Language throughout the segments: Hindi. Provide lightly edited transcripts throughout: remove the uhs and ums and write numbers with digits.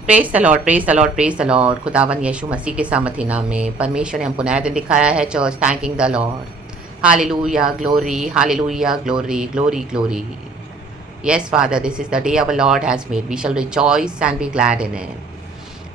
Praise the Lord, praise the Lord, praise the Lord. खुदावन यीशु मसीह के सामर्थी नाम में परमेश्वर ने हमको नया दिन दिखाया है church, thanking the Lord. Hallelujah, glory, hallelujah, glory, glory, glory. Yes, Father, this is the day our Lord has made. We shall rejoice and be glad in it.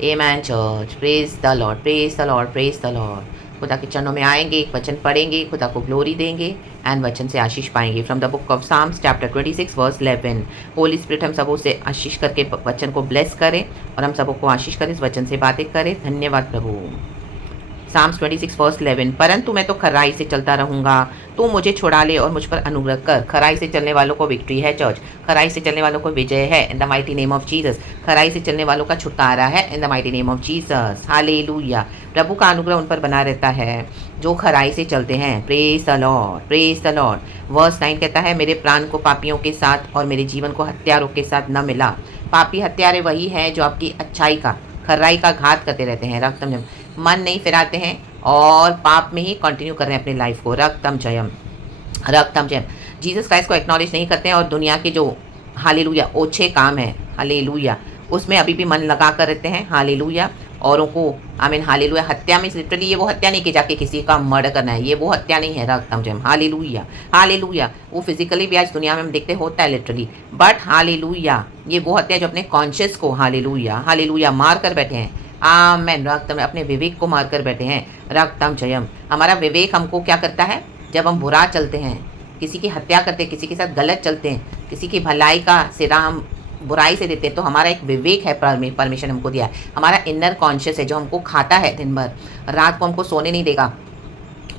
Amen, church. Praise the Lord, praise the Lord, praise the Lord. खुदा के चरणों में आएंगे, एक वचन पढ़ेंगे, खुदा को ग्लोरी देंगे एंड वचन से आशीष पाएंगे। From the book of Psalms chapter 26 verse 11। Holy Spirit हम सबों से आशीष करके वचन को ब्लेस करें और हम सबों को आशीष करें, इस वचन से बातें करें। धन्यवाद प्रभु। Sam's 26 verse 11। परंतु मैं तो खराई से चलता रहूंगा, तू मुझे छुड़ा ले और मुझ पर अनुग्रह कर। खराई से चलने वालों को विक्ट्री है चर्च, खराई से चलने वालों को विजय है in the mighty name of Jesus. खराई से चलने वालों का छुटकारा है in the mighty name of Jesus. Hallelujah. प्रभु का अनुग्रह उन पर बना रहता है जो खराई से चलते हैं। Praise the Lord, praise the Lord. Verse 9 कहता है, मेरे प्राण को पापियों के साथ और मेरे जीवन को हत्यारों के साथ न मिला। पापी हत्यारे वही है जो आपकी अच्छाई का, खराई का घात करते रहते हैं। रक्तम मन नहीं फिराते हैं और पाप में ही कंटिन्यू कर रहे हैं अपनी लाइफ को। रक्तम जयम, रक्तम जयम। जीसस क्राइस्ट को एक्नॉलेज नहीं करते हैं और दुनिया के जो हालेलुया ओछे काम है, हालेलुया, उसमें अभी भी मन लगा कर रहते हैं। हालेलुया। औरों को आमीन, हालेलुया। हत्या में लिटरली ये वो हत्या नहीं कि जाके किसी का मर्डर करना है, ये वो हत्या नहीं है। रक्तम जयम, हालेलुया, हालेलुया। वो फिजिकली भी आज दुनिया में हम देखते होता है लिटरली, बट हालेलुया ये वो हत्या जो अपने कॉन्शियस को, हालेलुया, हालेलुया, मार कर बैठे हैं। आमेन। रक्तम, अपने विवेक को मार कर बैठे हैं। रक्तम जयम। हमारा विवेक हमको क्या करता है? जब हम बुरा चलते हैं, किसी की हत्या करते हैं, किसी के साथ गलत चलते हैं, किसी की भलाई का सिरा हम बुराई से देते हैं, तो हमारा एक विवेक है परमेश्वर ने हमको दिया है। हमारा इनर कॉन्शियस है जो हमको खाता है दिन भर, रात को हमको सोने नहीं देगा,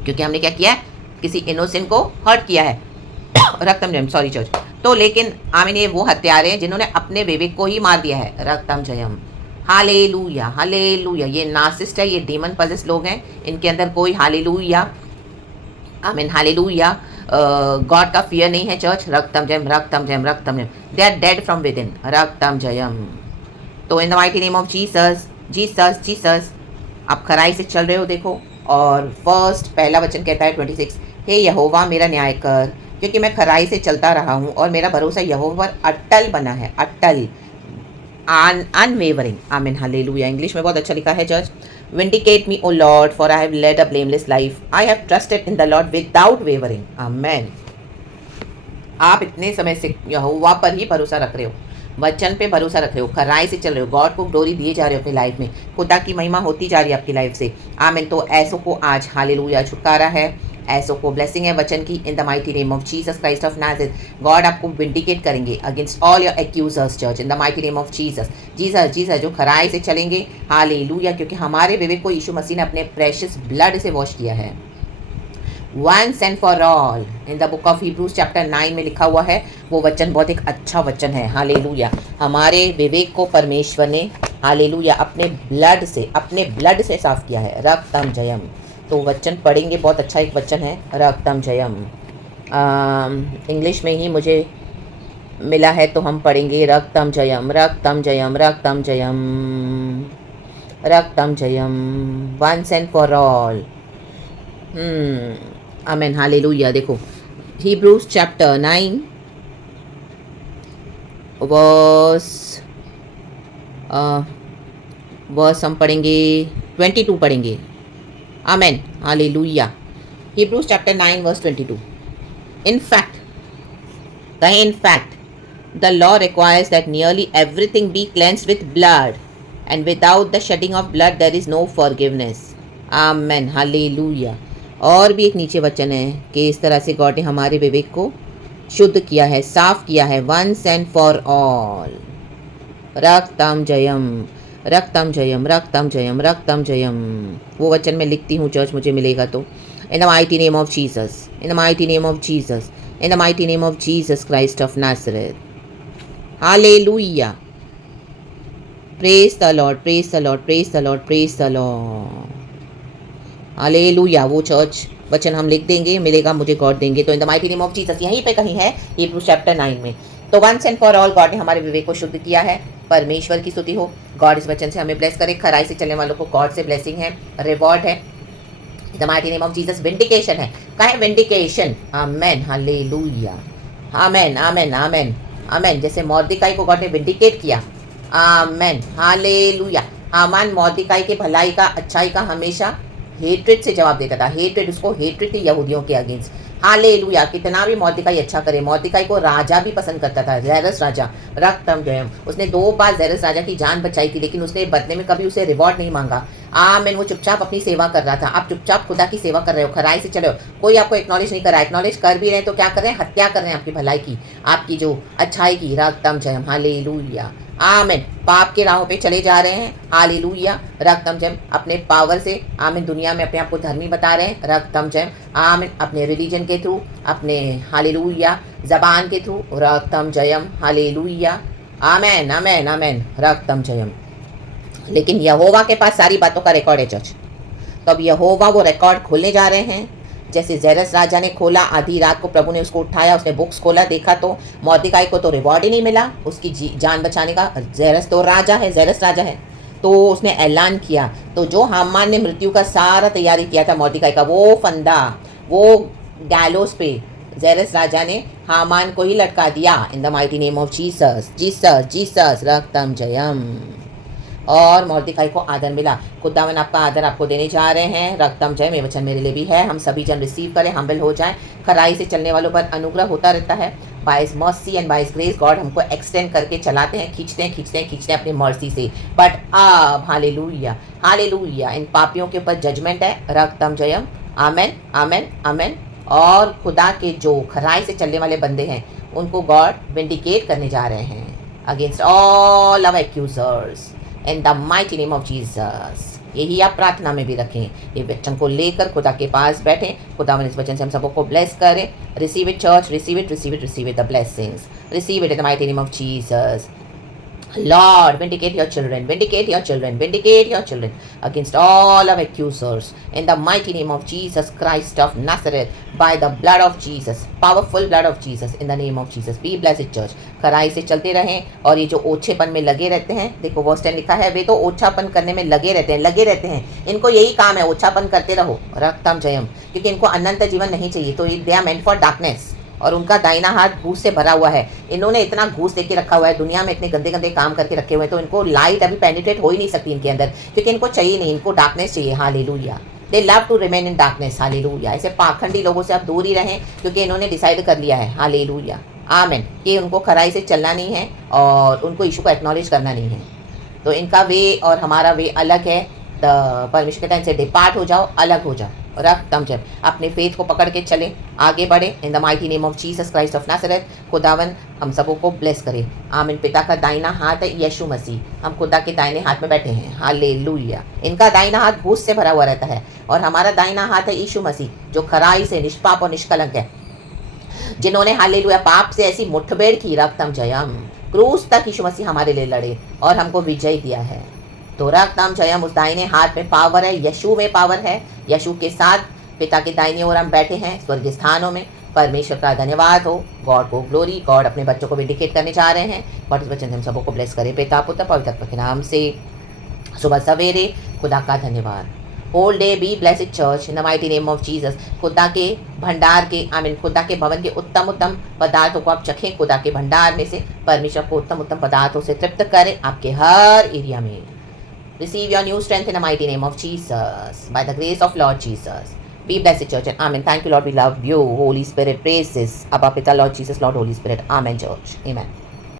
क्योंकि हमने क्या किया है? किसी इनोसेंट को हर्ट किया है। रक्तम जयम, सॉरी चर्च। तो लेकिन आमीन, ये वो हत्यारे हैं जिन्होंने अपने विवेक को ही मार दिया है। रक्तम जयम, हालेलुया, हालेलुया। ये नार्सिस्ट है, ये डीमन पजेस लोग हैं, इनके अंदर कोई हालेलुया, आमीन, हालेलुया, गॉड का फियर नहीं है चर्च। रक्तम जयम, रक्तम जयम, रक्तम जयम। They are dead from within. रक्तम जयम। तो in the mighty name of Jesus, Jesus, Jesus, आप खराई से चल रहे हो देखो। और फर्स्ट पहला वचन कहता है 26, हे यहोवा मेरा न्याय कर, क्योंकि मैं खराई से चलता रहा हूँ और मेरा भरोसा यहोवा पर अटल बना है। अटल, अनवेवरिंग। आमीन, हालेलुया। इंग्लिश में बहुत अच्छा लिखा है church. Vindicate me O Lord, for I have led a blameless life, I have trusted in the Lord without wavering. Amen. आप इतने समय से यहोवा पर ही भरोसा रख रहे हो, वचन पे भरोसा रख रहे हो, खराई से चल रहे हो, गॉड को ग्लोरी दिए जा रहे हो अपनी लाइफ में, खुदा की महिमा होती जा रही है आपकी लाइफ से। आमीन। तो ऐसों को आज हालेलुया छुटकारा है, ऐसों को ब्लेसिंग है वचन की in the mighty name of Jesus Christ of Nazareth. God आपको विंडिकेट करेंगे against all your accusers church in the mighty name of Jesus. Jesus, Jesus जो खराई से चलेंगे, हालेलुया, क्योंकि हमारे विवेक को यीशु मसीह ने अपने प्रेशियस ब्लड से वॉश किया है। Once and for all in the book of Hebrews chapter 9 में लिखा हुआ है। वो वचन बहुत एक अच्छा वचन है। हालेलुया। हमारे विवेक को परमेश्वर ने हालेलुया अपने ब्लड से साफ किया है। रक्तम जयम। तो वचन पढ़ेंगे, बहुत अच्छा एक वचन है, रक्तम जयम। इंग्लिश में ही मुझे मिला है तो हम पढ़ेंगे रक्तम जयम, रक्तम जयम, रक्तम जयम, रक्तम जयम, once and for all. Amen, hallelujah. देखो हिब्रूज चैप्टर 9 वर्स हम पढ़ेंगे 22 पढ़ेंगे। Amen, hallelujah. Hebrews chapter 9 verse 22। In fact, कहें in fact, the law requires that nearly everything be cleansed with blood, and without the shedding of blood there is no forgiveness. Amen, hallelujah. और भी एक नीचे वचन है कि इस तरह से गॉड ने हमारे विवेक को शुद्ध किया है, साफ किया है, वंस एंड फॉर ऑल। रक्तम जयम, रक्तम जयम, रक्तम जयम, रक्तम जयम। वो वचन मैं लिखती हूँ चर्च, मुझे मिलेगा तो। In the mighty name of Jesus, in the mighty name of Jesus, in the mighty name of Jesus Christ of Nazareth. Hallelujah. Praise the Lord, praise the Lord, praise the Lord, praise the Lord. Hallelujah. वो चर्च वचन हम लिख देंगे, मिलेगा मुझे, गॉड देंगे। तो in the mighty name of Jesus यहीं पे कहीं है हिब्रूज चैप्टर 9 में। तो once and for all God ने हमारे विवेक को शुद्ध किया है। परमेश्वर की स्तुति हो। गॉड इस वचन से हमें ब्लेस करे। खराई से चलने वालों को गॉड से ब्लेसिंग है, रिवॉर्ड है। The mighty name of Jesus vindication है। क्या है विंडिकेशन? आमेन, हालेलुया, आमेन, आमेन, आमेन, आमेन। जैसे मोर्देकाई को गॉड ने विंडिकेट किया, आमेन, हालेलुया। हामान मौर्दिकाई के भलाई का, अच्छाई का हमेशा हेट्रेड से जवाब देता था। हेट्रेड, उसको हेट्रेड थी यहूदियों के अगेंस्ट। हालेलुया। कितना भी मौर्दिकाई अच्छा करे, मौर्दिकाई को राजा भी पसंद करता था, जेरस राजा, रक्तम जयम। उसने 2 बार जेरस राजा की जान बचाई थी, लेकिन उसने बदले में कभी उसे रिवॉर्ड नहीं मांगा। आमेन। वो चुपचाप अपनी सेवा कर रहा था। आप चुपचाप खुदा की सेवा कर रहे हो, खराई से चले हो, कोई आपको एक्नॉलेज नहीं कर रहा है। एक्नॉलेज कर भी रहे हैं तो क्या कर रहे हैं? हत्या कर रहे हैं आपकी भलाई की, आपकी जो अच्छाई की। रक्तम जयम, हालेलुया। आमेन। पाप के राहों पे चले जा रहे हैं, हालेलुया। रक्तम जयम। अपने पावर से, आमीन, दुनिया में अपने आप को धर्मी बता रहे हैं, रक्तम जयम। आमीन। अपने रिलीजन के थ्रू, अपने, हालेलुया, जबान के थ्रू, रक्तम जयम, हालेलुया। आमेन, आमेन, आमेन, रक्तम जयम। लेकिन यहोवा के पास सारी बातों का रिकॉर्ड है चर्च। तो अब यहोवा वो रिकॉर्ड खोलने जा रहे हैं। जैसे जेरस राजा ने खोला, आधी रात को प्रभु ने उसको उठाया, उसने बुक्स खोला, देखा तो मौर्दिकाई को तो रिवॉर्ड ही नहीं मिला उसकी जान बचाने का। जेरस तो राजा है, जेरस राजा है, तो उसने ऐलान किया। तो जो हामान ने मृत्यु का सारा तैयारी किया था मौर्दिकाई का, वो फंदा, वो गैलोस पे जेरस राजा ने हामान को ही लटका दिया। In the mighty name of Jesus, Jesus, Jesus, रक्तम जयम। और मौर्दिकाई को आदर मिला। खुदावन आपका आदर आपको देने जा रहे हैं। रक्तम जय में वचन मेरे लिए भी है। हम सभी जन रिसीव करें, हम्बल हो जाएं। खराई से चलने वालों पर अनुग्रह होता रहता है। By his mercy and by his grace God हमको एक्सटेंड करके चलाते हैं, खींचते हैं, खींचते हैं, खींचते हैं अपनी मर्सी से। बट अब हालेलुया, हालेलुया, इन पापियों के ऊपर जजमेंट है। रक्तम जयम, आमेन, आमेन, आमेन। और खुदा के जो खराई से चलने वाले बंदे हैं उनको गॉड विंडिकेट करने जा रहे हैं against all our accusers in the mighty name of Jesus. यही आप प्रार्थना में भी रखें। ये वचन को लेकर खुदा के पास बैठें। खुदा इस वचन से हम सबको ब्लेस करें। Receive it church, receive it, receive it, receive it the blessings, receive it in the mighty name of Jesus. Lord, vindicate your children, vindicate your children, vindicate your children against all our accusers in the mighty name of Jesus Christ of Nazareth, by the blood of Jesus, powerful blood of Jesus, in the name of Jesus. Be blessed church. खराई से चलते रहें और ये जो ओछेपन में लगे रहते हैं, देखो वर्स 10 लिखा है, वे तो ओछापन करने में लगे रहते हैं, लगे रहते हैं। इनको यही काम है, ओछापन करते रहो, रक्तम जयम, क्योंकि इनको अनंत जीवन नहीं चाहिए। तो they are meant for darkness, और उनका दाहिना हाथ घूस से भरा हुआ है। इन्होंने इतना घूस लेके रखा हुआ है, दुनिया में इतने गंदे गंदे काम करके रखे हुए हैं, तो इनको लाइट अभी पेनिट्रेट हो ही नहीं सकती इनके अंदर, क्योंकि इनको चाहिए नहीं, इनको डार्कनेस चाहिए। Hallelujah. They love to remain in darkness. Hallelujah. ऐसे पाखंडी लोगों से आप दूर ही रहें, क्योंकि इन्होंने डिसाइड कर लिया है, हालेलुया, आमेन, कि उनको खराई से चलना नहीं है और उनको इशू को एक्नॉलेज करना नहीं है। तो इनका वे और हमारा वे अलग है। परमेश्वर कहता है इनसे डिपार्ट हो जाओ, अलग हो जाओ। रक्तम जब अपने फेथ को पकड़ के चलें, आगे बढ़े in the mighty name of Jesus Christ of Nazareth. खुदावन हम सबों को ब्लेस करे। आमीन। पिता का दाहिना हाथ है यीशु मसीह, हम खुदा के दाहिने हाथ में बैठे हैं। हालेलुया। इनका दाहिना हाथ घूस से भरा हुआ रहता है और हमारा दाहिना हाथ है यीशु मसीह, जो खराई से निष्पाप और निष्कलंक है, जिन्होंने हालेलुया पाप से ऐसी मुठभेड़ की। रक्तम जयम, क्रूस तक यीशु मसीह हमारे लिए लड़े और हमको विजय दिया है। तो रक्तम जयम, उस दाहिने हाथ में पावर है, यशु में पावर है। यशु के साथ पिता के दाहिने ओर हम बैठे हैं स्वर्गीय स्थानों में। परमेश्वर का धन्यवाद हो। गॉड को ग्लोरी। गॉड अपने बच्चों को विंडिकेट करने जा रहे हैं। गॉड इस वचन से हम सबको ब्लेस करे, पिता पुत्र पवित्र आत्मा के नाम से। सुबह सवेरे खुदा का धन्यवाद। Whole day be blessed church in the mighty name of Jesus. खुदा के भंडार के, आमीन, खुदा के भवन के उत्तम उत्तम पदार्थों को आप चखें। खुदा के भंडार में से परमेश्वर को उत्तम उत्तम पदार्थों से तृप्त करें आपके हर एरिया में। Receive your new strength in the mighty name of Jesus, by the grace of Lord Jesus. Be blessed, church, and amen. Thank you, Lord. We love you. Holy Spirit, praises. Abba, Pita, Lord Jesus, Lord, Holy Spirit. Amen, church. Amen.